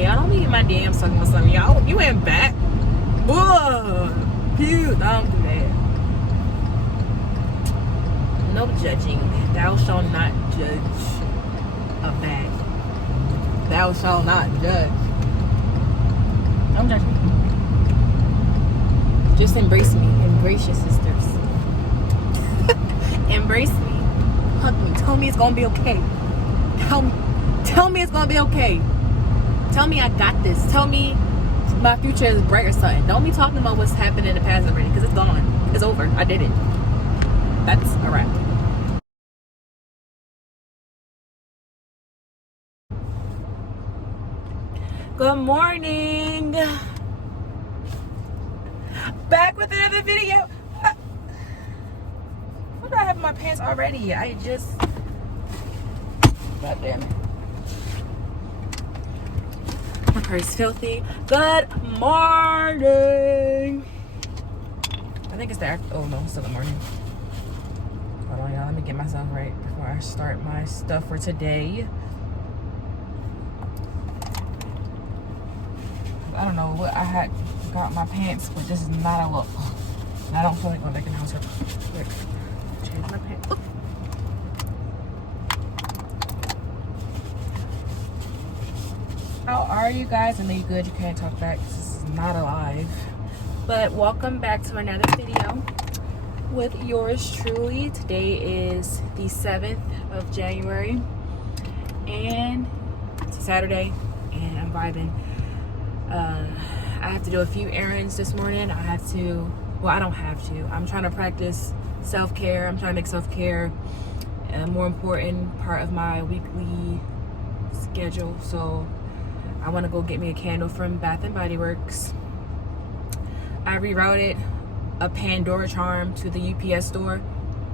Yeah, I don't need my DMs talking about something. Y'all, you went back. Whoa. Pew, don't do that. No judging. Thou shalt not judge a bag. Thou shalt not judge. Don't judge me. Just embrace me. Embrace your sisters. Embrace me. Hug me. Tell me it's gonna be okay. Tell me it's gonna be okay. Tell me I got this. Tell me my future is bright or something. Don't be talking about what's happened in the past already, because it's gone. It's over. I did it. That's a wrap. Good morning. Back with another video. Why do I have in my pants already? I just... God damn it. My car is filthy. Good morning. I think it's the after... Oh, no. It's still the morning. Hold on, y'all. Let me get myself right before I start my stuff for today. I don't know what I had got in my pants, but this is not a look. And I don't feel like going back in the house real quick. Change my pants. Oh. How are you guys? I know you're good. You can't talk back. This is not alive. But welcome back to another video with yours truly. Today is the 7th of January. And it's a Saturday. And I'm vibing. I have to do a few errands this morning. I don't have to. I'm trying to practice self-care. I'm trying to make self-care a more important part of my weekly schedule. So I want to go get me a candle from Bath & Body Works. I rerouted a Pandora charm to the UPS store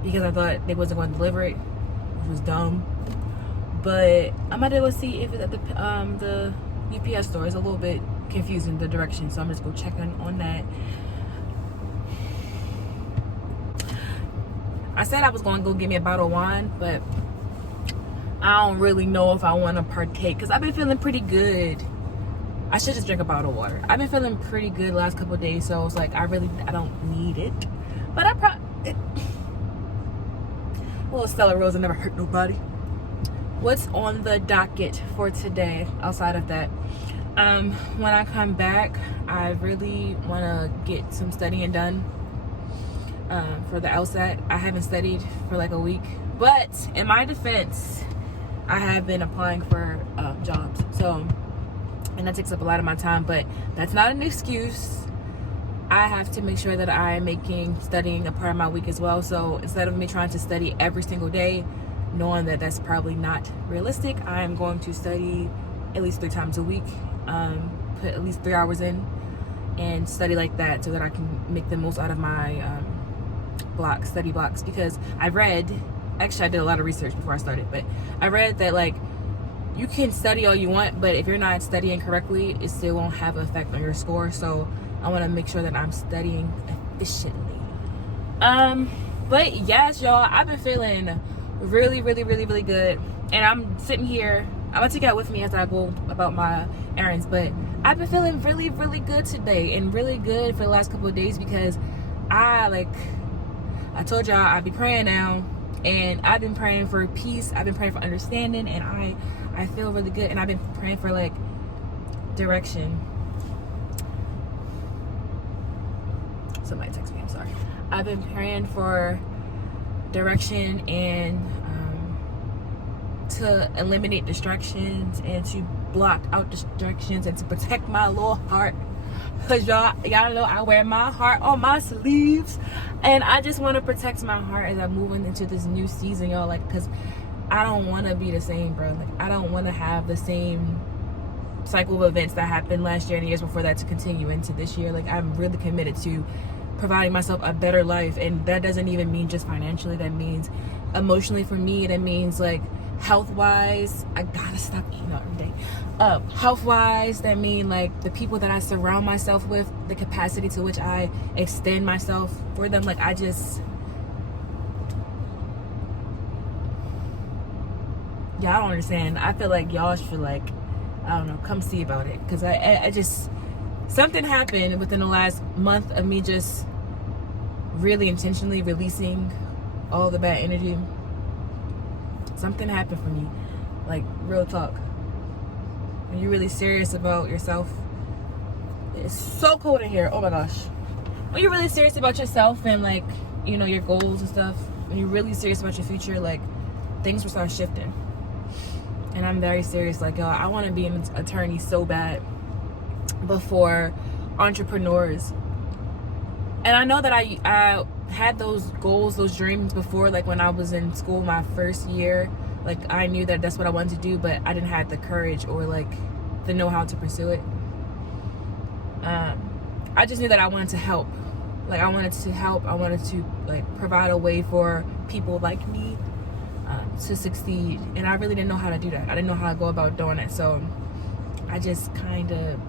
because I thought they wasn't going to deliver it, which was dumb. But I'm about to go see if it's at the UPS store. It's a little bit confusing, the direction, so I'm just go check on that. I said I was going to go get me a bottle of wine, but I don't really know if I want to partake because I've been feeling pretty good. I should just drink a bottle of water. I've been feeling pretty good the last couple of days, so it's like I don't need it. But a little Stella Rosa never hurt nobody. What's on the docket for today outside of that? When I come back, I really want to get some studying done for the LSAT. I haven't studied for like a week, but in my defense, I have been applying for jobs. So, and that takes up a lot of my time, but that's not an excuse. I have to make sure that I'm making studying a part of my week as well. So instead of me trying to study every single day, knowing that that's probably not realistic, I am going to study at least 3 times a week. Put at least 3 hours in and study like that so that I can make the most out of my study blocks, because I did a lot of research before I started, but I read that like you can study all you want, but if you're not studying correctly, it still won't have an effect on your score. So I want to make sure that I'm studying efficiently. But yes, y'all, I've been feeling really, really, really, really good, and I'm sitting here. I'm gonna take that with me as I go about my errands, but I've been feeling really, really good today and really good for the last couple of days because I told y'all I'd be praying now, and I've been praying for peace. I've been praying for understanding, and I feel really good, and I've been praying for like direction. Somebody text me, I'm sorry. I've been praying for direction and to eliminate distractions and to block out distractions and to protect my little heart, because y'all know I wear my heart on my sleeves, and I just want to protect my heart as I'm moving into this new season, y'all, like, because I don't want to be the same, bro. Like, I don't want to have the same cycle of events that happened last year and the years before that to continue into this year. Like, I'm really committed to providing myself a better life, and that doesn't even mean just financially. That means emotionally for me. That means like health-wise, I gotta stop eating out every day. Health-wise, that mean like the people that I surround myself with, the capacity to which I extend myself for them. Like, y'all don't understand. I feel like y'all should like I don't know, come see about it. Because I just, something happened within the last month of me just really intentionally releasing all the bad energy. Something happened for me. Like, real talk. When you're really serious about yourself, it's so cold in here. Oh my gosh. When you're really serious about yourself and, like, you know, your goals and stuff, when you're really serious about your future, like, things will start shifting. And I'm very serious. Like, yo, I want to be an attorney so bad before entrepreneurs. And I know that I had those goals, those dreams before, like when I was in school my first year. Like, I knew that that's what I wanted to do, but I didn't have the courage or like the know-how to pursue it. I just knew that I wanted to help. Like, I wanted to help. I wanted to like provide a way for people like me to succeed. And I really didn't know how to do that. I didn't know how to go about doing it. So I just kind of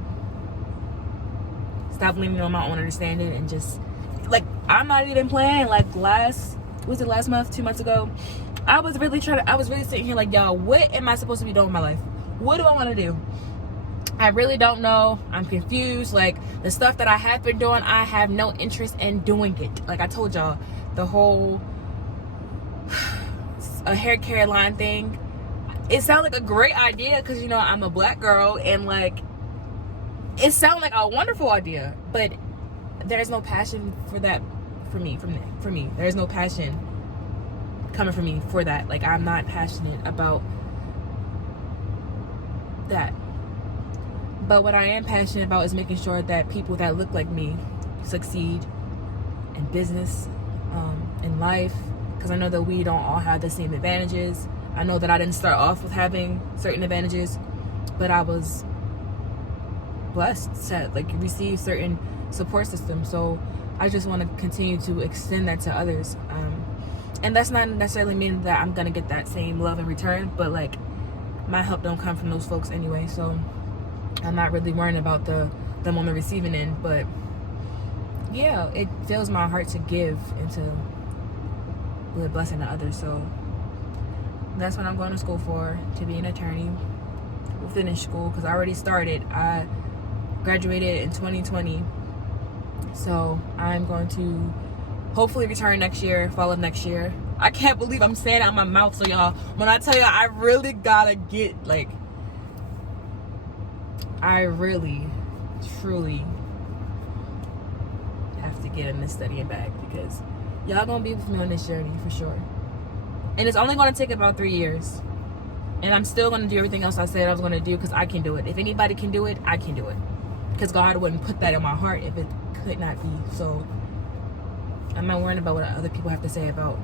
stopped leaning on my own understanding and just, like, I'm not even playing. Like, last month, 2 months ago, I was really sitting here like, y'all, what am I supposed to be doing with my life? What do I want to do? I really don't know. I'm confused. Like, the stuff that I have been doing, I have no interest in doing it. Like I told y'all, the whole a hair care line thing, it sounded like a great idea because, you know, I'm a black girl and, like, it sounded like a wonderful idea, but there's no passion for that for me. There's no passion coming from me for that. Like, I'm not passionate about that. But what I am passionate about is making sure that people that look like me succeed in business, in life, because I know that we don't all have the same advantages. I know that I didn't start off with having certain advantages, but I was blessed to, like, receive certain support systems. So I just want to continue to extend that to others. And that's not necessarily mean that I'm gonna get that same love in return, but, like, my help don't come from those folks anyway, so I'm not really worrying about them on the receiving end. But yeah, it fills my heart to give and to be a blessing to others. So that's what I'm going to school for, to be an attorney. We'll finish school because I already started. I graduated in 2020, so I'm going to hopefully return next year, fall of next year. I can't believe I'm saying it out my mouth. So y'all, when I tell y'all, I really gotta get, like, I really, truly have to get in this studying bag because y'all gonna be with me on this journey for sure. And it's only gonna take about 3 years. And I'm still gonna do everything else I said I was gonna do because I can do it. If anybody can do it, I can do it. Because God wouldn't put that in my heart if it could not be. So I'm not worrying about what other people have to say about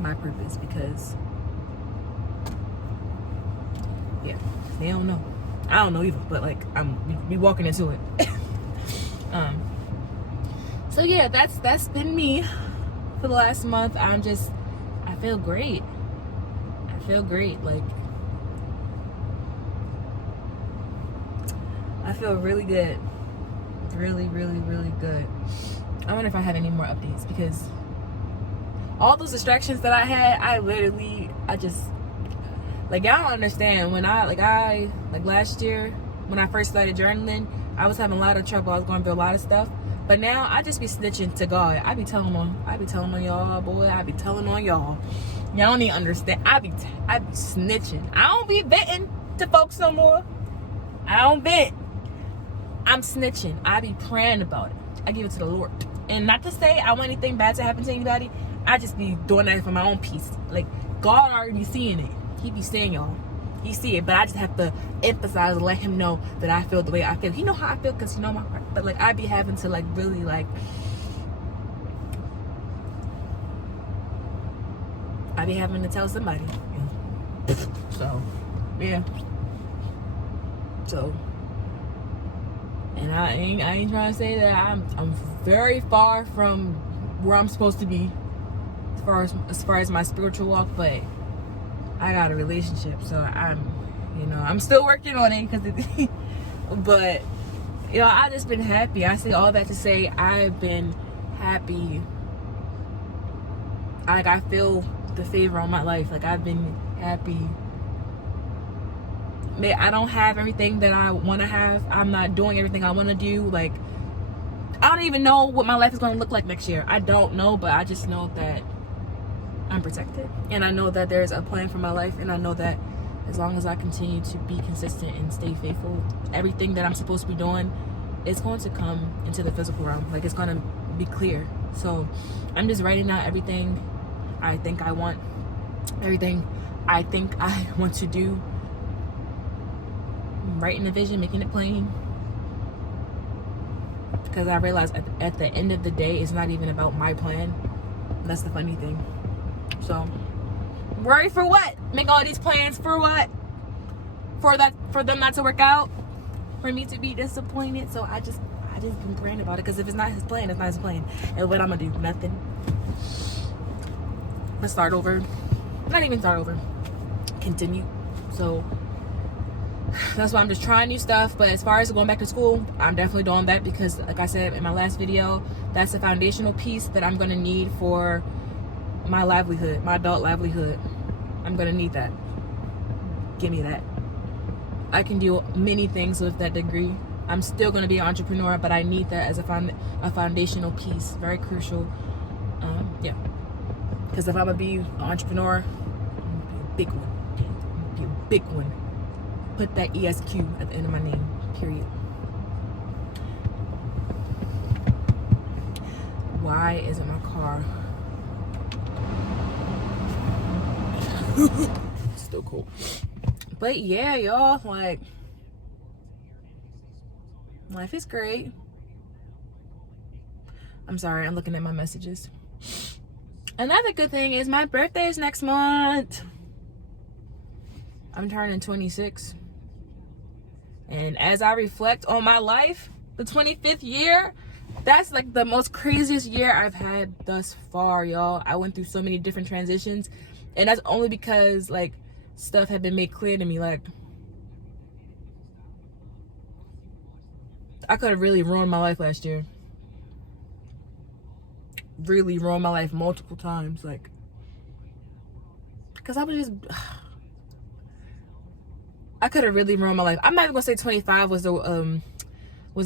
my purpose because, yeah, they don't know. I don't know either, but, like, we walking into it. So yeah, that's been me for the last month. I feel great. Like, I feel really good. Really, really, really good. I wonder if I have any more updates because all those distractions that I had, I just, like, y'all don't understand. When like last year, when I first started journaling, I was having a lot of trouble. I was going through a lot of stuff. But now I just be snitching to God. I be telling on y'all, boy. I be telling on y'all. Y'all don't even understand. I be snitching. I don't be venting to folks no more. I don't vent. I'm snitching. I be praying about it. I give it to the Lord. And not to say I want anything bad to happen to anybody. I just be doing that for my own peace. Like, God already be seeing it. He be seeing y'all. He see it, but I just have to emphasize and let him know that I feel the way I feel. He know how I feel because he know my heart. But, like, I be having to, like, really, like, I be having to tell somebody. So, yeah. So, and I ain't trying to say that I'm very far from where I'm supposed to be as far as my spiritual walk, but I got a relationship, so I'm still working on it but, I just been happy. I say all that to say I've been happy. Like, I feel the favor on my life. Like, I've been happy I don't have everything that I want to have. I'm not doing everything I want to do. Like, I don't even know what my life is going to look like next year. I don't know, but I just know that I'm protected, and I know that there's a plan for my life, and I know that as long as I continue to be consistent and stay faithful, everything that I'm supposed to be doing is going to come into the physical realm. Like, it's going to be clear. So I'm just writing out everything I think I want, everything I think I want to do, writing the vision, making it plain, because I realize at the end of the day, it's not even about my plan. That's the funny thing. So, worry for what? Make all these plans for what? For them not to work out? For me to be disappointed? So I just been praying about it, because if it's not his plan, it's not his plan. And what I'm gonna do? Nothing. Let's start over. Not even start over. Continue. So that's why I'm just trying new stuff. But as far as going back to school, I'm definitely doing that, because like I said in my last video, that's a foundational piece that I'm gonna need for my livelihood, my adult livelihood. I'm gonna need that. Give me that. I can do many things with that degree. I'm still gonna be an entrepreneur, but I need that as a foundational piece, very crucial. Yeah, because if I'm gonna be an entrepreneur, I'm gonna be a big one. I'm gonna be a big one. Put that ESQ at the end of my name. Period. Why isn't my car? Still cool. But yeah, y'all, like, life is great. I'm sorry, I'm looking at my messages. Another good thing is my birthday is next month. I'm turning 26. And as I reflect on my life, the 25th year, that's like the most craziest year I've had thus far, y'all. I went through so many different transitions. And that's only because, like, stuff had been made clear to me. Like, I could have really ruined my life last year. Really ruined my life multiple times. Like, because I was just... I could have really ruined my life. I'm not even going to say 25 was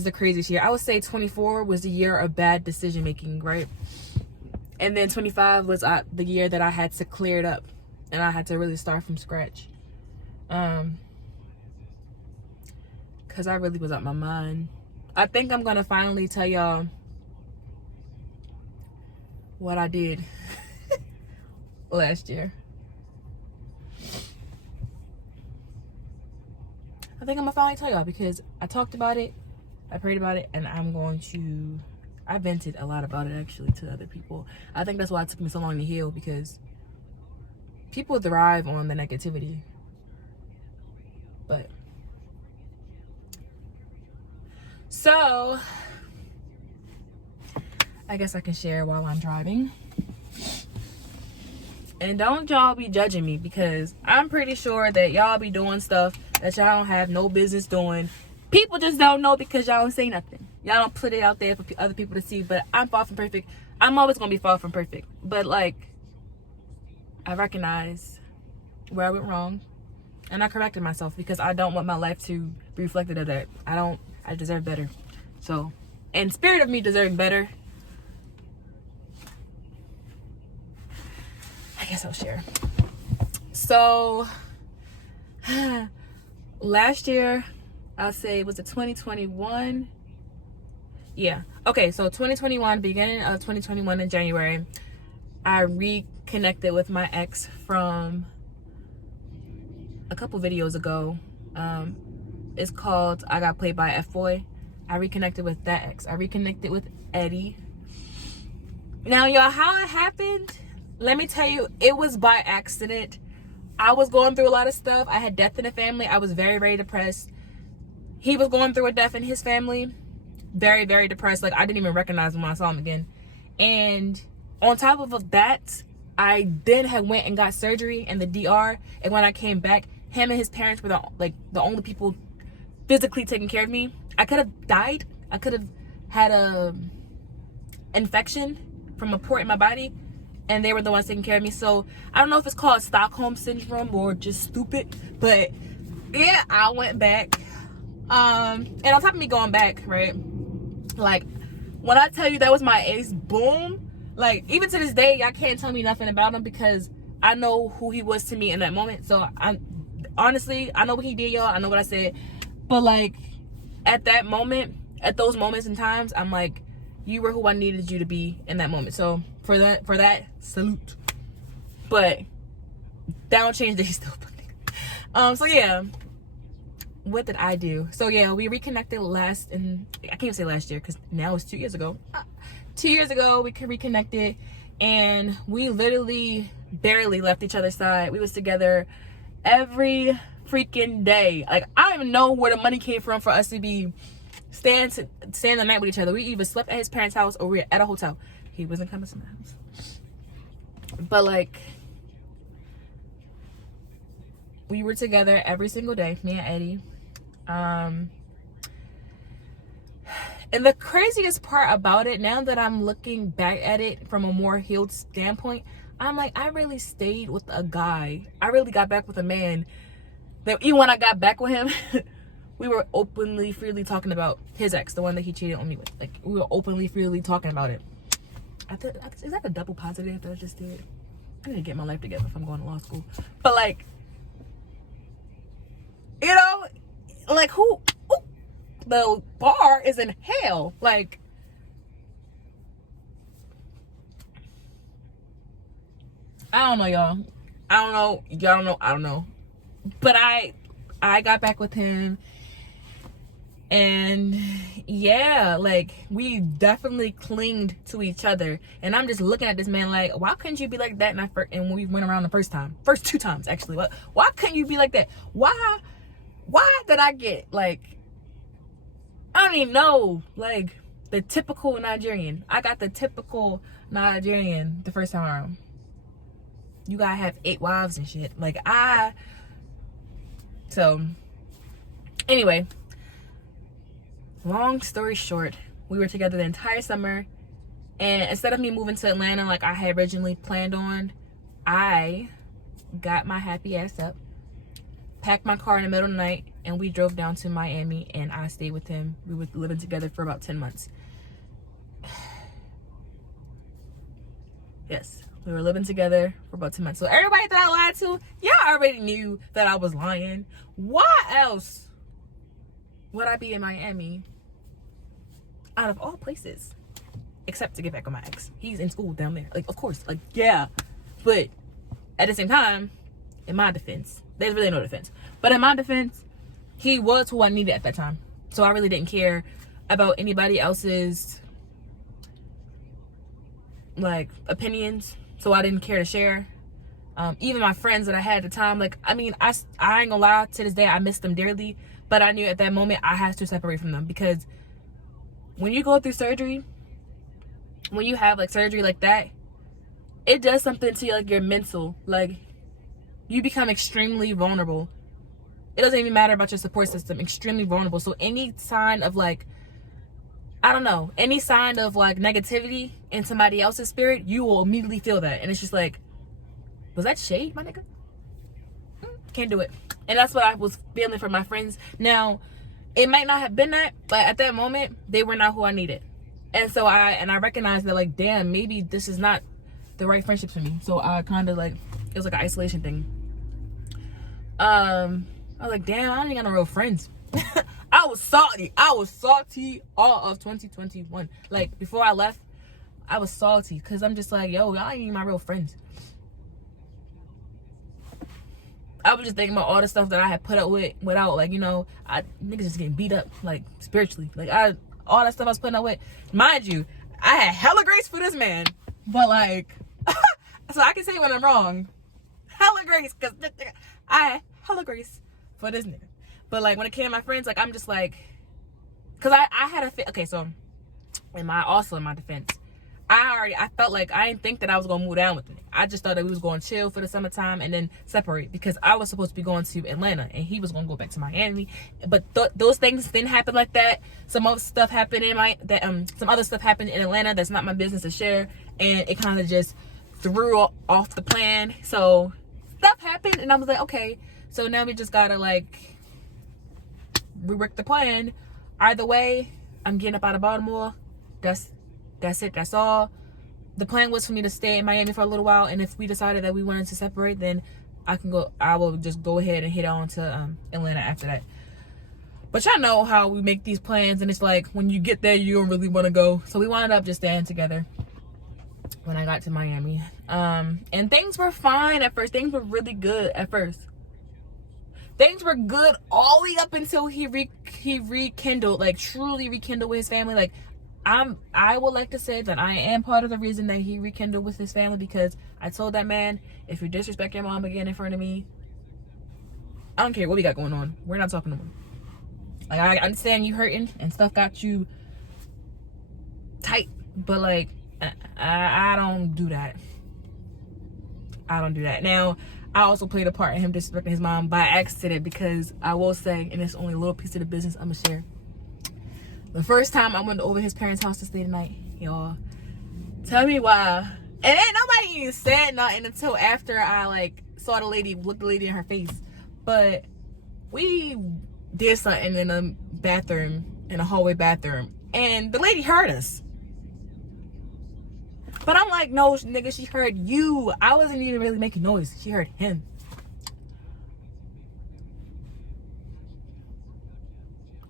the craziest year. I would say 24 was the year of bad decision making, right? And then 25 was the year that I had to clear it up, and I had to really start from scratch. Because I really was out my mind. I think I'm going to finally tell y'all what I did last year. I think I'm going to finally tell y'all, because I talked about it, I prayed about it, and I vented a lot about it, actually, to other people. I think that's why it took me so long to heal, because people thrive on the negativity. But so I guess I can share while I'm driving. And don't y'all be judging me, because I'm pretty sure that y'all be doing stuff that y'all don't have no business doing. People just don't know because y'all don't say nothing. Y'all don't put it out there for other people to see. But I'm far from perfect. I'm always going to be far from perfect. But, like, I recognize where I went wrong. And I corrected myself, because I don't want my life to be reflected of that. I deserve better. So, in spirit of me deserving better, I guess I'll share. So, last year, I'll say, was it 2021? Yeah. Okay, so 2021, beginning of 2021 in January, I reconnected with my ex from a couple videos ago. It's called I Got Played by F-Boy. I reconnected with that ex. I reconnected with Eddie. Now, y'all, how it happened, let me tell you, it was by accident. I was going through a lot of stuff. I had death in the family. I was very, very depressed. He was going through a death in his family. Very, very depressed. Like, I didn't even recognize him when I saw him again. And on top of that, I then had went and got surgery in the DR. And when I came back, him and his parents were the only people physically taking care of me. I could have died. I could have had a infection from a port in my body, and they were the ones taking care of me. So I don't know if it's called Stockholm syndrome or just stupid, but yeah, I went back. And on top of me going back, right? Like, when I tell you that was my ace, boom. Like, even to this day, y'all can't tell me nothing about him because I know who he was to me in that moment. So, honestly, I know what he did, y'all. I know what I said. But, like, at that moment, at those moments and times, I'm like, you were who I needed you to be in that moment. So, for that, salute. But, that don't change that he's still funny. So, yeah. What did I do? So yeah, we reconnected I can't even say last year because now it's 2 years ago. 2 years ago, we reconnected, and we literally barely left each other's side. We was together every freaking day. Like, I don't even know where the money came from for us to be staying the night with each other. We either slept at his parents' house or we were at a hotel. He wasn't coming to my house. But like, we were together every single day, me and Eddie. And the craziest part about it, now that I'm looking back at it from a more healed standpoint, I'm like, I really stayed with a guy. I really got back with a man that even when I got back with him, we were openly, freely talking about his ex, the one that he cheated on me with. Like, we were openly, freely talking about it. Is that a double positive that I just did? I need to get my life together if I'm going to law school. But like, you know, like the bar is in hell. Like, I don't know, y'all. I don't know. Y'all don't know. I don't know. But I got back with him. And yeah, like, we definitely clinged to each other. And I'm just looking at this man like, why couldn't you be like that? And when we went around the first 2 times, actually. Why couldn't you be like that? Why did I get, like, I don't even know, like, the typical Nigerian. I got the typical Nigerian the first time around. You gotta have 8 wives and shit. Like, so, anyway, long story short, we were together the entire summer. And instead of me moving to Atlanta like I had originally planned on, I got my happy ass up, packed my car in the middle of the night, and we drove down to Miami, and I stayed with him. We were living together for about 10 months. Yes, we were living together for about 10 months. So everybody that I lied to, y'all already knew that I was lying. Why else would I be in Miami, out of all places, except to get back on my ex? He's in school down there. Like, of course, like, yeah. But at the same time, in my defense, there's really no defense, but in my defense, he was who I needed at that time. So I really didn't care about anybody else's, like, opinions. So I didn't care to share. Even my friends that I had at the time, like, I mean, I ain't gonna lie, to this day, I miss them dearly. But I knew at that moment I had to separate from them. Because when you go through surgery, when you have, like, surgery like that, it does something to, like, your mental. Like, you become extremely vulnerable. It doesn't even matter about your support system. Extremely vulnerable. So any sign of, like, I don't know, any sign of, like, negativity in somebody else's spirit, you will immediately feel that. And it's just like, was that shade, my nigga? Can't do it. And that's what I was feeling for my friends. Now, it might not have been that, but at that moment, they were not who I needed. And so I recognized that, like, damn, maybe this is not the right friendship for me. So I kind of, like, it was like an isolation thing. I was like, damn, I ain't got no real friends. I was salty all of 2021. Like, before I left, I was salty because I'm just like, yo, y'all ain't even my real friends. I was just thinking about all the stuff that I had put up with without, like, you know, niggas just getting beat up, like, spiritually. Like, all that stuff I was putting up with. Mind you, I had hella grace for this man. But, like, so I can say when I'm wrong. Hella grace, because I had hella grace for this nigga. But, like, when it came to my friends, like, I'm just like, because I had a okay, so in my defense, I felt like I didn't think that I was gonna move down with him. I just thought that we was going to chill for the summertime and then separate, because I was supposed to be going to Atlanta and he was gonna go back to Miami. But those things didn't happen like that. Some other stuff happened some other stuff happened in Atlanta that's not my business to share, and it kind of just threw off the plan. So stuff happened, and I was like, okay, so now we just gotta, like, rework the plan. Either way, I'm getting up out of Baltimore. That's it. That's all. The plan was for me to stay in Miami for a little while, and if we decided that we wanted to separate, then I will just go ahead and head on to Atlanta after that. But y'all know how we make these plans, and it's like when you get there, you don't really want to go. So we wound up just staying together when I got to Miami. And things were fine at first. Things were really good at first. Things were good all the way up until he rekindled, like truly rekindled with his family. Like I would like to say that I am part of the reason that he rekindled with his family, because I told that man, if you disrespect your mom again in front of me, I don't care what we got going on. We're not talking to him. Like, I understand you hurting and stuff got you tight, but like, I don't do that. I don't do that. Now, I also played a part in him disrespecting his mom by accident, because I will say, and it's only a little piece of the business I'm gonna share. The first time I went over his parents' house to stay the night, y'all, tell me why. And ain't nobody even said nothing until after I like saw the lady, looked the lady in her face. But we did something in a bathroom, in a hallway bathroom, and the lady heard us. But I'm like, no, nigga, she heard you. I wasn't even really making noise. She heard him.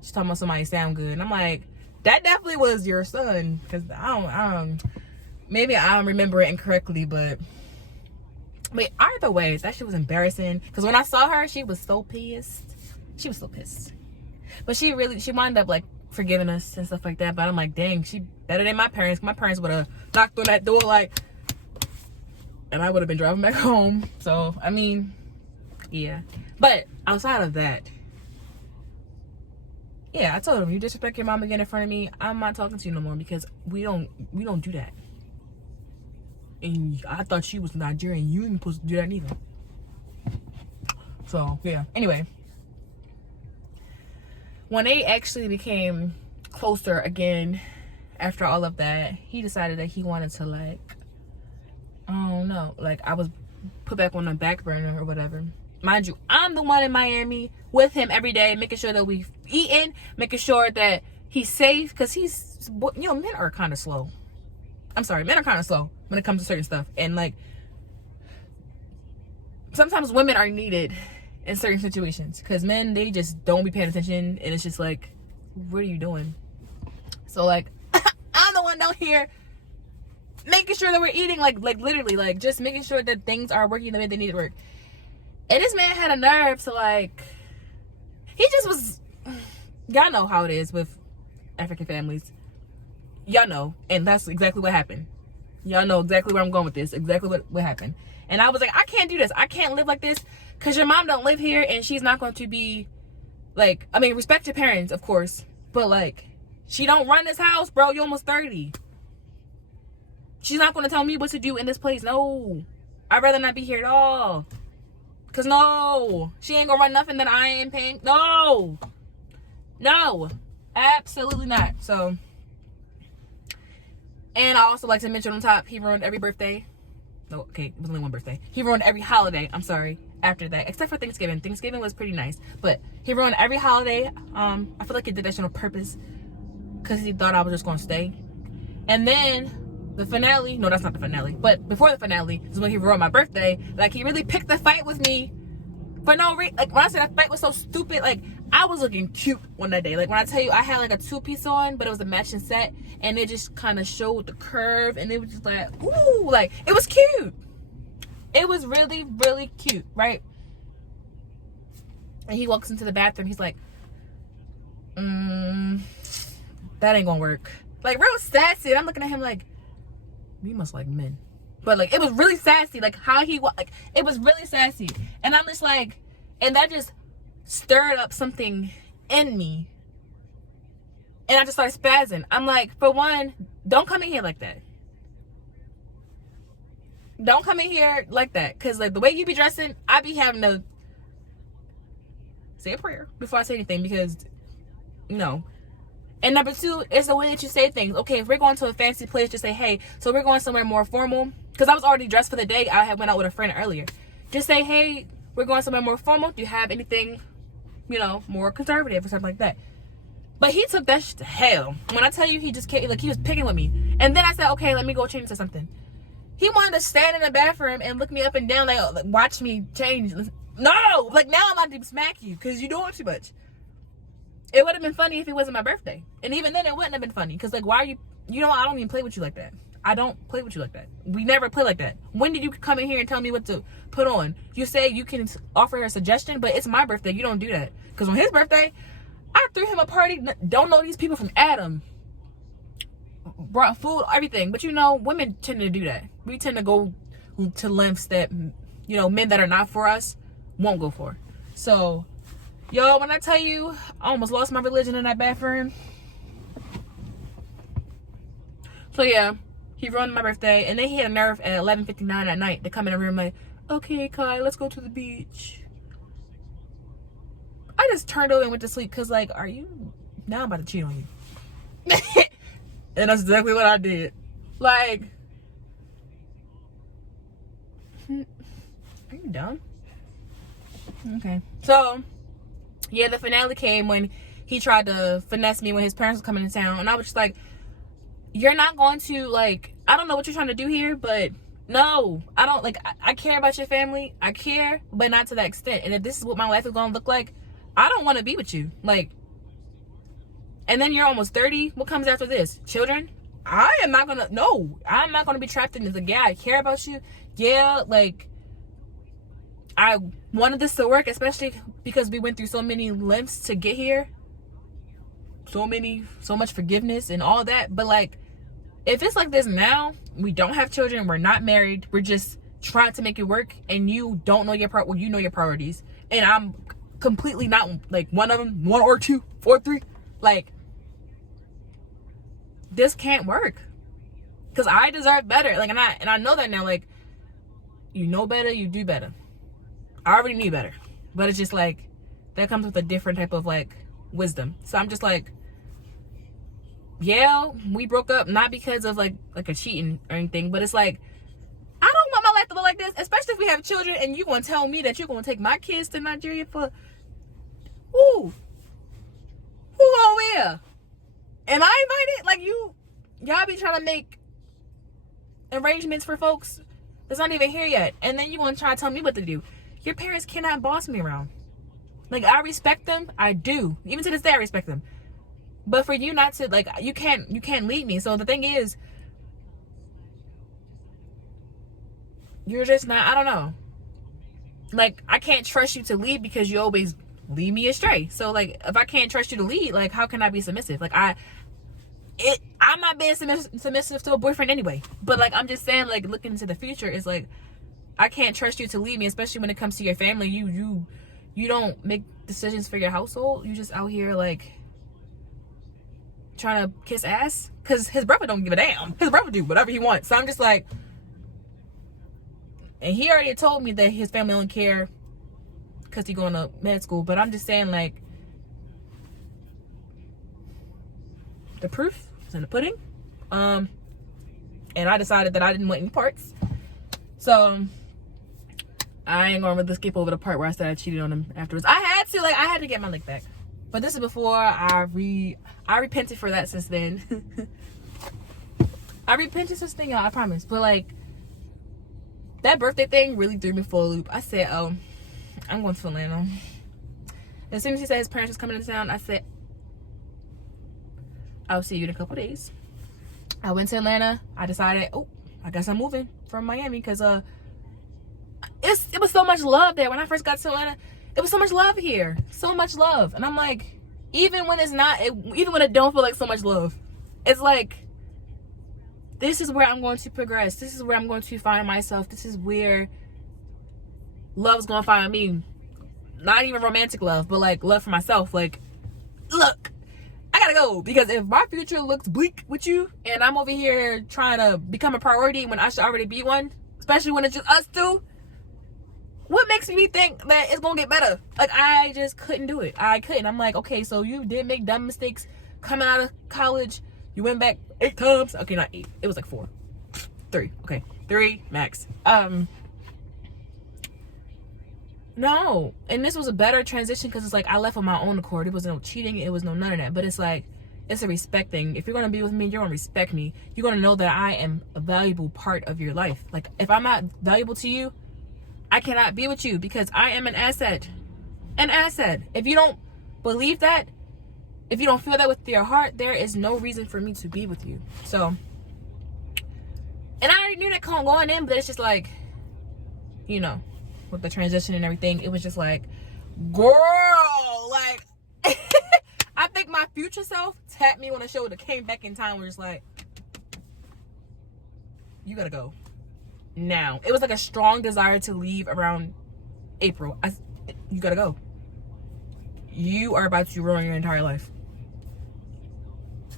She's talking about somebody sound good. And I'm like, that definitely was your son. Because maybe I don't remember it incorrectly, but either way, that shit was embarrassing. Because when I saw her, she was so pissed. She was so pissed. But she wound up like forgiving us and stuff like that. But I'm like, dang, she better than my parents. My parents would have knocked on that door like, and I would have been driving back home. So I mean, yeah. But outside of that, yeah, I told him, you disrespect your mom again in front of me, I'm not talking to you no more, because we don't do that. And I thought she was Nigerian. You ain't supposed to do that either. So yeah. Anyway, when they actually became closer again after all of that, he decided that he wanted to, like, I don't know, like, I was put back on the back burner or whatever. Mind you, I'm the one in Miami with him every day, making sure that we've eaten, making sure that he's safe, because he's, you know, men are kind of slow. I'm sorry, men are kind of slow when it comes to certain stuff. And like, sometimes women are needed in certain situations, because men, they just don't be paying attention, and it's just like, what are you doing? So like, I'm the one down here making sure that we're eating, like literally, like just making sure that things are working the way they need to work. And this man had a nerve to, like, he just was, y'all know how it is with African families. Y'all know, and that's exactly what happened. Y'all know exactly where I'm going with this, exactly what happened. And I was like, I can't do this. I can't live like this, because your mom don't live here, and she's not going to be, like, I mean, respect your parents, of course, but, like, she don't run this house, bro. You're almost 30. She's not going to tell me what to do in this place. No. I'd rather not be here at all. Because, no. She ain't going to run nothing that I ain't paying. No. No. Absolutely not. So, and I also like to mention on top, he ruined every birthday. No, okay, it was only one birthday. He ruined every holiday, I'm sorry, after that, except for Thanksgiving. Thanksgiving was pretty nice, but he ruined every holiday. I feel like he did that shit on purpose, because he thought I was just going to stay. And then the finale, no, that's not the finale, but before the finale is when he ruined my birthday. Like, he really picked the fight with me for no reason. Like, when I said that fight was so stupid, like, I was looking cute on that day. Like, when I tell you, I had like a 2-piece on, but it was a matching set, and it just kind of showed the curve, and it was just like, ooh, like, it was cute. It was really, really cute, right? And he walks into the bathroom, he's like, that ain't gonna work. Like, real sassy. And I'm looking at him like, you must like men. But like, it was really sassy, like how he was, like, it was really sassy. And I'm just like, and that just stirred up something in me, and I just started spazzing. I'm like, for one, don't come in here like that. Don't come in here like that, because like the way you be dressing, I be having to say a prayer before I say anything, because no. And number two, it's the way that you say things. Okay, if we're going to a fancy place, just say, hey, so we're going somewhere more formal, because I was already dressed for the day. I had went out with a friend earlier. Just say, hey, we're going somewhere more formal. Do you have anything you know, more conservative or something like that. But he took that shit to hell. When I tell you, he just came, like, he was picking with me. And then I said, okay, let me go change into something. He wanted to stand in the bathroom and look me up and down, like watch me change. No! Like, now I'm about to smack you because you're doing too much. It would have been funny if it wasn't my birthday. And even then, it wouldn't have been funny. Because, like, why are you... You know, I don't even play with you like that. I don't play with you like that. We never play like that. When did you come in here and tell me what to put on? You say you can offer a suggestion, but it's my birthday. You don't do that. Because on his birthday, I threw him a party. Don't know these people from Adam. Brought food, everything. But, you know, women tend to do that. We tend to go to lengths that, you know, men that are not for us won't go for. So, yo, when I tell you, I almost lost my religion in that bathroom. So, yeah, he ruined my birthday. And then he had a nerve at 11:59 at night to come in the room like, okay, Kai, let's go to the beach. I just turned over and went to sleep because, like, are you... Now I'm about to cheat on you. And that's exactly what I did. Like... Are you dumb? Okay. So, yeah, the finale came when he tried to finesse me when his parents were coming to town. And I was just like, you're not going to, like, I don't know what you're trying to do here, but no. I don't, like, I care about your family. I care, but not to that extent. And if this is what my life is going to look like, I don't want to be with you. Like, and then you're almost 30. What comes after this? Children? I am not going to, no. I'm not going to be trapped in this. Like, yeah, I care about you. Yeah, like, I wanted this to work, especially because we went through so many lengths to get here. So much forgiveness and all that. But, like, if it's like this now, we don't have children, we're not married, we're just trying to make it work, and you don't know your part, well, you know your priorities, and I'm completely not, like, one of them, 1 or 2 or 3, like, this can't work, because I deserve better, like, and I know that now, like, you know better, you do better. I already knew better, but it's just, like, that comes with a different type of, like, wisdom. So I'm just like, yeah, we broke up not because of, like a cheating or anything, but it's like, I don't want my life to look like this, especially if we have children and you're going to tell me that you're going to take my kids to Nigeria for, who going where? Am I invited? Like, y'all be trying to make arrangements for folks that's not even here yet, and then you're going to try to tell me what to do. Your parents cannot boss me around. Like, I respect them, I do. Even to this day, I respect them. But for you not to, like, you can't lead me. So the thing is, you're just not, I don't know. Like, I can't trust you to lead because you always lead me astray. So, like, if I can't trust you to lead, like, how can I be submissive? Like, I'm not being submissive to a boyfriend anyway. But, like, I'm just saying, like, looking into the future is, like, I can't trust you to lead me, especially when it comes to your family. You don't make decisions for your household. You just out here, like, trying to kiss ass, because his brother don't give a damn. His brother do whatever he wants. So I'm just like, and he already told me that his family don't care because he's going to med school, but I'm just saying, like, the proof is in the pudding. And I decided that I didn't want any parts, so I ain't gonna really skip over the part where I said I cheated on him afterwards. I had to get my lick back. But this is before I repented for that since then. I repented since then, y'all, I promise. But, like, that birthday thing really threw me for a loop. I said, oh, I'm going to Atlanta. As soon as he said his parents was coming into town, I said, I'll see you in a couple days. I went to Atlanta. I decided, oh, I guess I'm moving from Miami because it was so much love there. When I first got to Atlanta, it was so much love here. So much love. And I'm like, even when it don't feel like so much love, it's like, this is where I'm going to progress. This is where I'm going to find myself. This is where love's going to find me. Not even romantic love, but, like, love for myself. Like, look, I gotta go. Because if my future looks bleak with you and I'm over here trying to become a priority when I should already be one, especially when it's just us two, what makes me think that it's gonna get better? Like, I just couldn't do it. I couldn't. I'm like, okay, so you did make dumb mistakes coming out of college. You went back 8 times. Okay, not 8. It was like 4. 3. Okay. 3 max. No. And this was a better transition because it's like I left on my own accord. It was no cheating. It was no none of that. But it's like, it's a respect thing. If you're going to be with me, you're going to respect me. You're going to know that I am a valuable part of your life. Like, if I'm not valuable to you, I cannot be with you because I am an asset. An asset. If you don't believe that, if you don't feel that with your heart, there is no reason for me to be with you. So, and I already knew that going in, but it's just like, you know, with the transition and everything, it was just like, girl, like, I think my future self tapped me on the shoulder, came back in time, was just like, you gotta go now. It was like a strong desire to leave around April. You gotta go. You are about to ruin your entire life.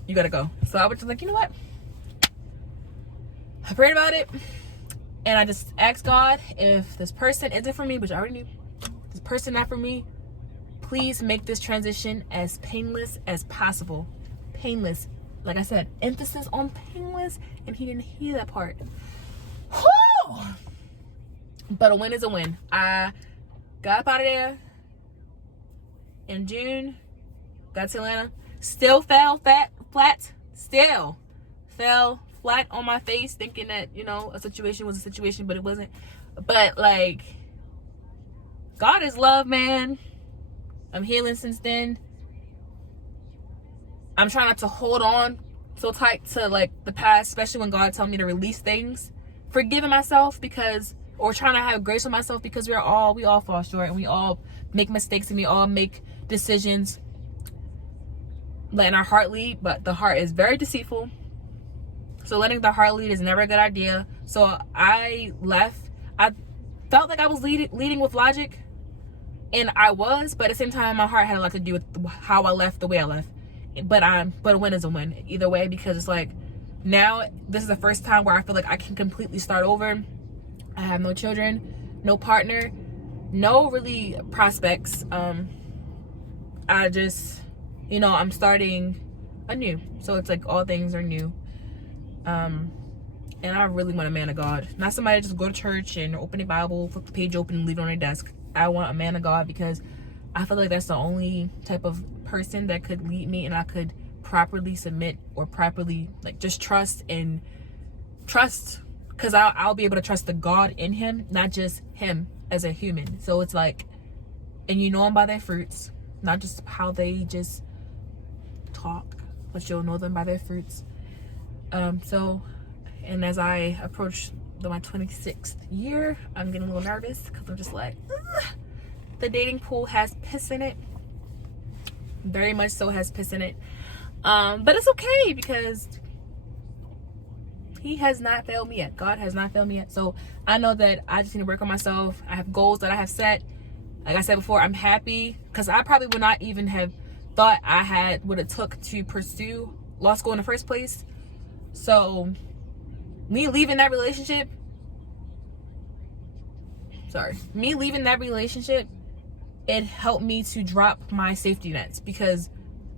You gotta go. So I was just like, you know what? I prayed about it. And I just asked God, if this person isn't for me, which I already knew, this person not for me, please make this transition as painless as possible. Painless. Like I said, emphasis on painless. And he didn't hear that part. Whew! But a win is a win. I got up out of there in June. Got to Atlanta. Still fell flat. Still fell flat on my face, thinking that, you know, a situation was a situation, but it wasn't. But like, God is love, man. I'm healing since then. I'm trying not to hold on so tight to like the past, especially when God tells me to release things. Forgiving myself because, or trying to have grace with myself because we all fall short and we all make mistakes and we all make decisions letting our heart lead, but the heart is very deceitful. So letting the heart lead is never a good idea. So I left. I felt like I was leading with logic, and I was, but at the same time, my heart had a lot to do with how I left the way I left. But a win is a win either way, because it's like, now this is the first time where I feel like I can completely start over. I have no children, no partner, no really prospects. I just, you know, I'm starting anew. So it's like all things are new. And I really want a man of God. Not somebody to just go to church and open a Bible, flip the page open and leave it on their desk. I want a man of God because I feel like that's the only type of person that could lead me and I could properly submit or properly like just trust because I'll be able to trust the God in him, not just him as a human. So it's like, and you know them by their fruits, not just how they just talk, but you'll know them by their fruits. And as I approach my 26th year, I'm getting a little nervous because I'm just like, ugh. The dating pool has piss in it. Very much so has piss in it. But it's okay because he has not failed me yet. God has not failed me yet. So I know that I just need to work on myself. I have goals that I have set. Like I said before, I'm happy because I probably would not even have thought I had what it took to pursue law school in the first place. So me leaving that relationship, it helped me to drop my safety nets because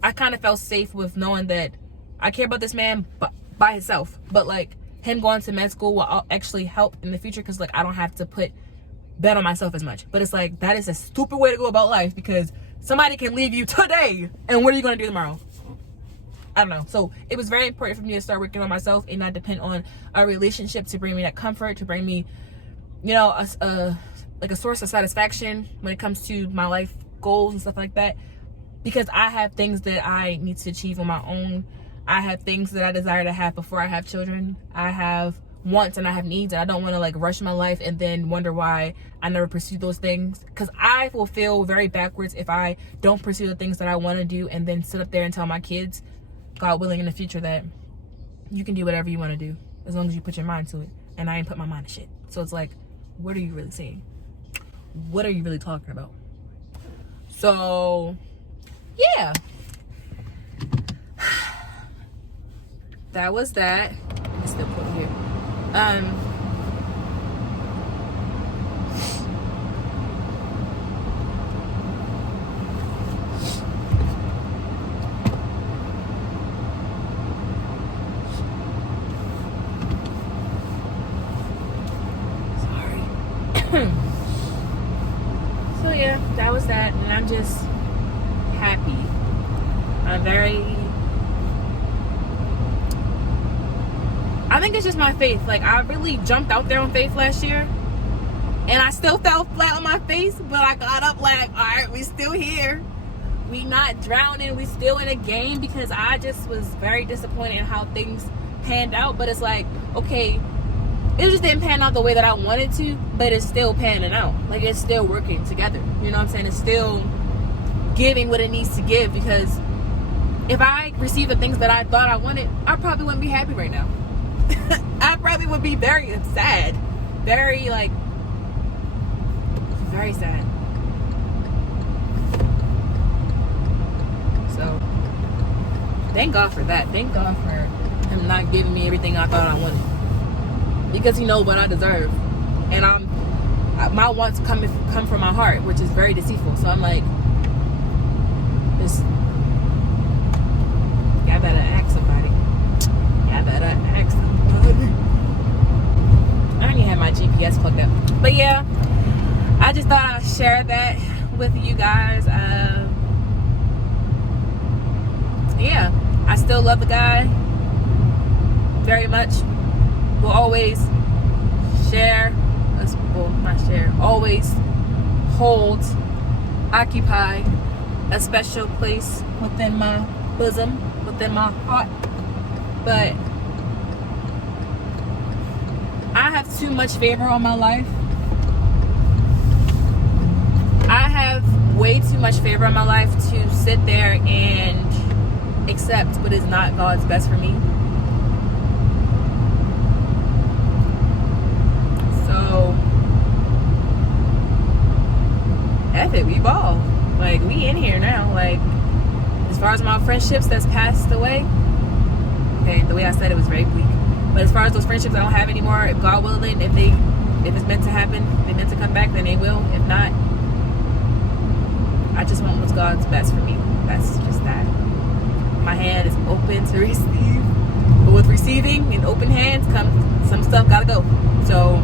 I kind of felt safe with knowing that I care about this man by himself, but like him going to med school will actually help in the future because like I don't have to bet on myself as much. But it's like, that is a stupid way to go about life because somebody can leave you today and what are you going to do tomorrow? I don't know. So it was very important for me to start working on myself and not depend on a relationship to bring me that comfort, to bring me, you know, a source of satisfaction when it comes to my life goals and stuff like that. Because I have things that I need to achieve on my own. I have things that I desire to have before I have children. I have wants and I have needs, and I don't want to like rush my life and then wonder why I never pursue those things. Because I will feel very backwards if I don't pursue the things that I want to do and then sit up there and tell my kids, God willing, in the future, that you can do whatever you want to do as long as you put your mind to it. And I ain't put my mind to shit. So it's like, what are you really saying? What are you really talking about? So yeah, that was that. It's still put here. I'm just happy. I think it's just my faith. Like, I really jumped out there on faith last year, and I still fell flat on my face, but I got up like, all right, we still here. We not drowning. We still in a game, because I just was very disappointed in how things panned out. But it's like, okay, it just didn't pan out the way that I wanted to, but it's still panning out. Like, it's still working together. You know what I'm saying? It's still giving what it needs to give, because if I received the things that I thought I wanted, I probably wouldn't be happy right now. I probably would be very sad. Very sad. So, thank God for that. Thank God for him not giving me everything I thought I wanted. Because he knows what I deserve. And my wants come from my heart, which is very deceitful. So I'm like, I better ask somebody. I don't even have my GPS plugged up. But yeah, I just thought I'd share that with you guys. Yeah, I still love the guy very much. Will always always occupy a special place within my bosom, within my heart. But I have too much favor on my life. I have way too much favor on my life to sit there and accept what is not God's best for me. So, F it, we ball. Like, we in here now. Like, as far as my friendships that's passed away, okay, the way I said it was very bleak. But as far as those friendships I don't have anymore, if God willing, if it's meant to happen, if they're meant to come back, then they will. If not, I just want what's God's best for me. That's just that. My hand is open to receive. But with receiving and open hands comes some stuff gotta go. So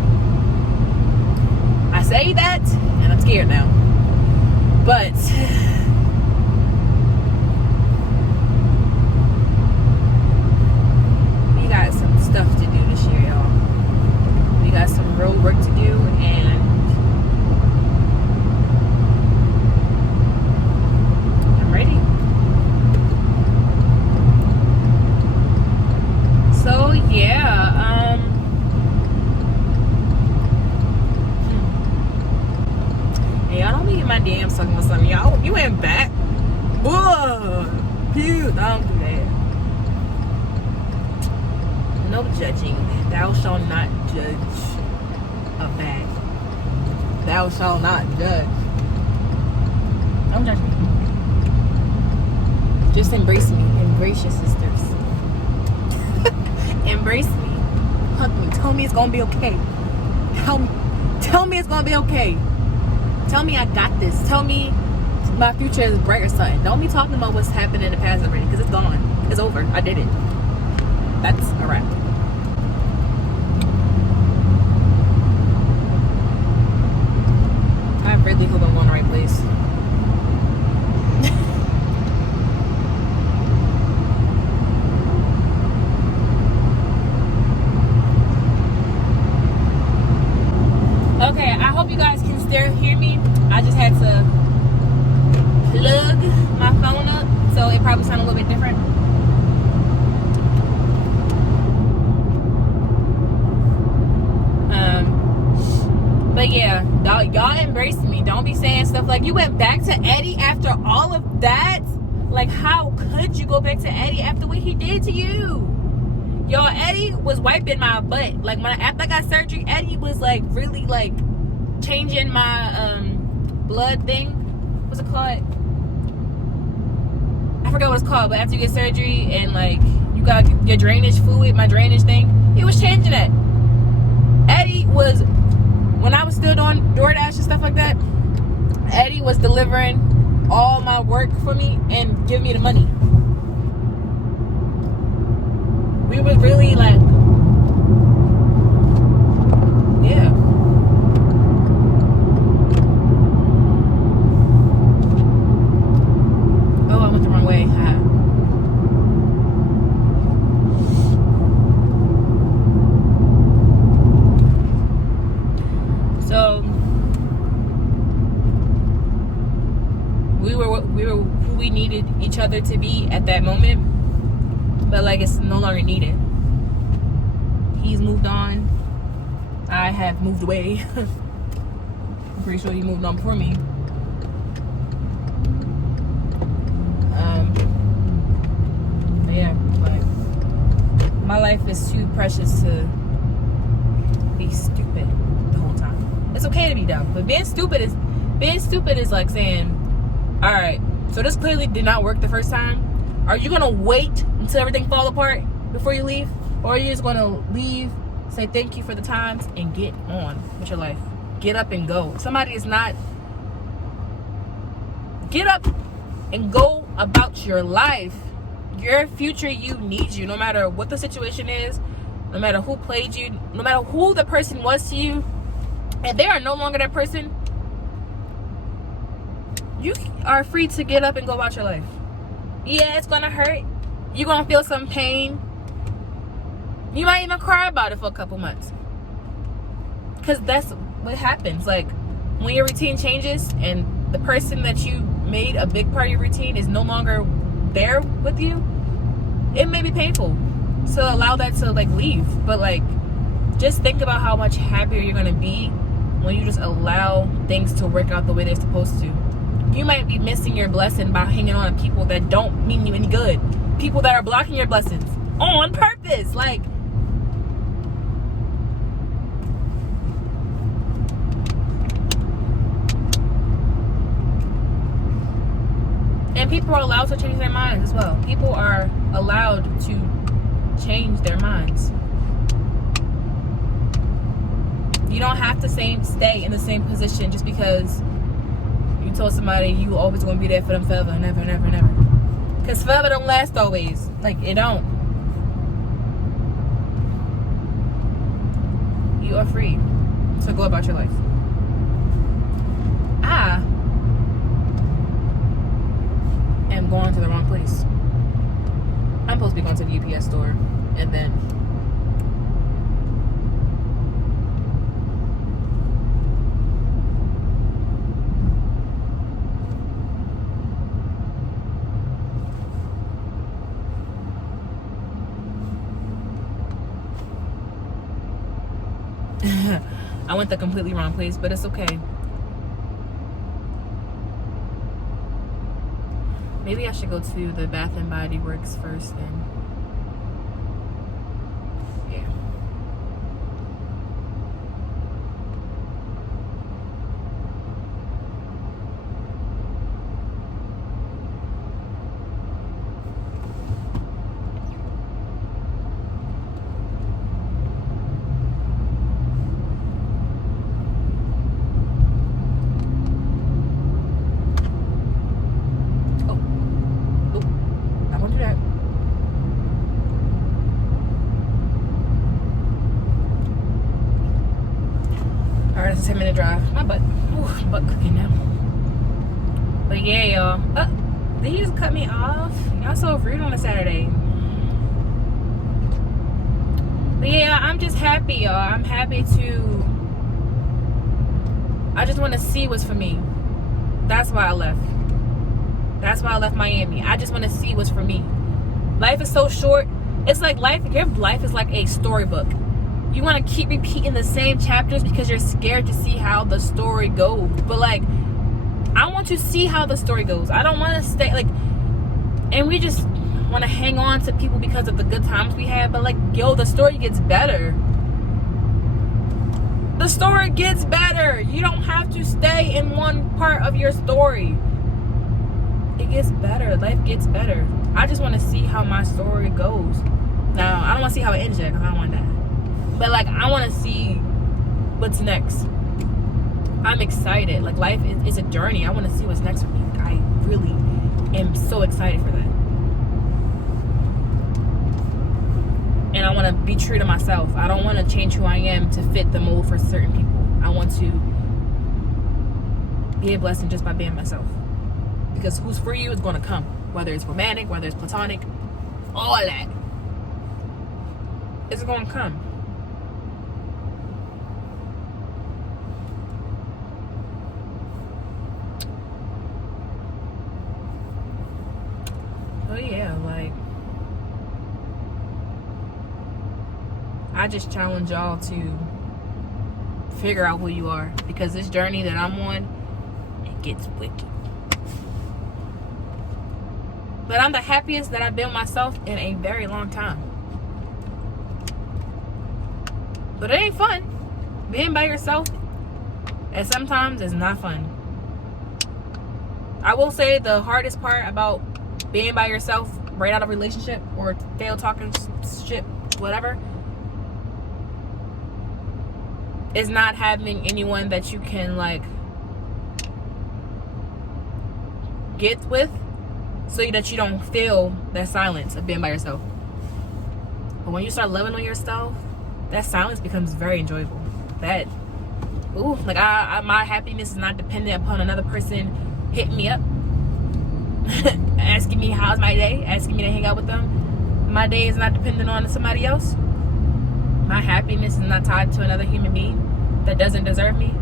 I say that, and I'm scared now. But we got some stuff to do this year, y'all. We got some real work to do, and I'm ready. So yeah, y'all don't be in my DMs talking about something. Y'all, you went back. Whoa, dude, don't do that. No judging. Thou shalt not judge a bag. Thou shalt not judge. Don't judge me. Just embrace me. Embrace your sisters. Embrace me. Hug me. Tell me it's gonna be okay. Tell me it's gonna be okay. Tell me I got this. Tell me my future is bright or something. Don't be talking about what's happened in the past already, because it's gone. It's over. I did it. That's a wrap. I really hope I'm going the right place. Okay, I hope you guys can still hear me. I just had to plug my phone up, so it probably sounded a little bit different. But yeah, y'all embrace me. Don't be saying stuff like, you went back to Eddie after all of that. Like, how could you go back to Eddie after what he did to you? Y'all, Eddie was wiping my butt. Like, after I got surgery, Eddie was like really like changing my blood thing. What's it called? I forgot what it's called, but after you get surgery and like you got your drainage fluid, my drainage thing, he was changing that. Eddie was, when I was still doing DoorDash and stuff like that, Eddie was delivering all my work for me and giving me the money. We were really like, yeah. other to be at that moment, but like it's no longer needed. He's moved on. I have moved away. I'm pretty sure he moved on before me. Yeah, but my life is too precious to be stupid the whole time. It's okay to be dumb, but being stupid is like saying, all right, so this clearly did not work the first time. Are you gonna wait until everything fall apart before you leave, or are you just gonna leave, say thank you for the times, and get on with your life? Get up and go. Somebody is not. Get up and go about your life. Your future you needs you, no matter what the situation is, no matter who played you, no matter who the person was to you. And they are no longer that person. You are free to get up and go about your life. Yeah, it's gonna hurt. You're gonna feel some pain. You might even cry about it for a couple months. Because that's what happens. Like, when your routine changes and the person that you made a big part of your routine is no longer there with you, it may be painful. So allow that to like leave. But like, just think about how much happier you're gonna be when you just allow things to work out the way they're supposed to. You might be missing your blessing by hanging on to people that don't mean you any good. People that are blocking your blessings on purpose. Like, and people are allowed to change their minds as well. People are allowed to change their minds. You don't have to stay in the same position just because you told somebody you always going to be there for them forever and ever and ever and ever. Because forever don't last always. Like, it don't. You are free to go about your life. I am going to the wrong place. I'm supposed to be going to the UPS store, and then I went the completely wrong place, but it's okay. Maybe I should go to the Bath and Body Works first then. Yeah. Alright, it's a 10-minute drive. My butt cooking now. But yeah, y'all. They just cut me off. Y'all so rude on a Saturday. But yeah, I'm just happy, y'all. I'm happy to. I just want to see what's for me. That's why I left. That's why I left Miami. I just want to see what's for me. Life is so short. It's like your life is like a storybook. You want to keep repeating the same chapters because you're scared to see how the story goes. But like, I want to see how the story goes. I don't want to stay like, and we just want to hang on to people because of the good times we had. But like, yo, the story gets better. The story gets better. You don't have to stay in one part of your story. It gets better. Life gets better. I just want to see how my story goes. Now, I don't want to see how it ends yet because I don't want that. But like, I want to see what's next. I'm excited. Like, life is a journey. I want to see what's next for me. I really am so excited for that. And I want to be true to myself. I don't want to change who I am to fit the mold for certain people. I want to be a blessing just by being myself. Because who's for you is going to come. Whether it's romantic, whether it's platonic, all that. It's going to come. like, I just challenge y'all to figure out who you are, because this journey that I'm on, it gets wicked. But I'm the happiest that I've been myself in a very long time. But it ain't fun. Being by yourself, and sometimes it's not fun. I will say the hardest part about being by yourself right out of a relationship or failed talking shit, whatever, is not having anyone that you can like get with, so that you don't feel that silence of being by yourself. But when you start loving on yourself, that silence becomes very enjoyable. That, ooh, like my happiness is not dependent upon another person hitting me up, asking me how's my day, asking me to hang out with them. My day is not dependent on somebody else. My happiness is not tied to another human being that doesn't deserve me.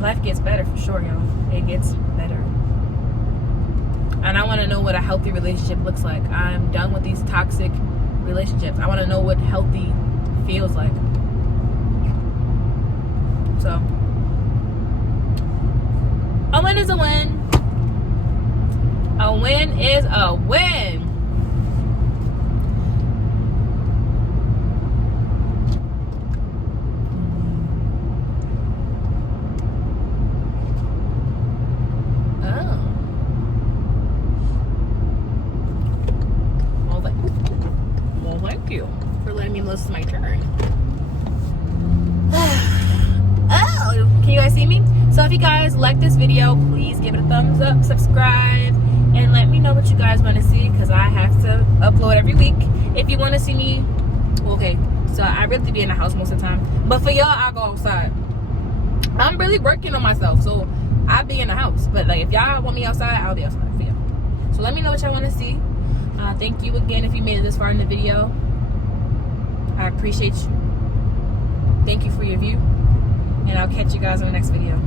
Life gets better for sure, y'all. It gets better. And I want to know what a healthy relationship looks like. I'm done with these toxic relationships. I want to know what healthy feels like. So, a win is a win. A win is a win. For letting me listen to my turn. Oh, can you guys see me? So if you guys like this video, please give it a thumbs up, subscribe, and let me know what you guys want to see, because I have to upload every week. If you want to see me, okay, so I really be in the house most of the time, but for y'all, I'll go outside. I'm really working on myself, so I'll be in the house, but like if y'all want me outside, I'll be outside for y'all. So let me know what y'all want to see. Thank you again if you made it this far in the video. I appreciate you. Thank you for your view. And I'll catch you guys in the next video.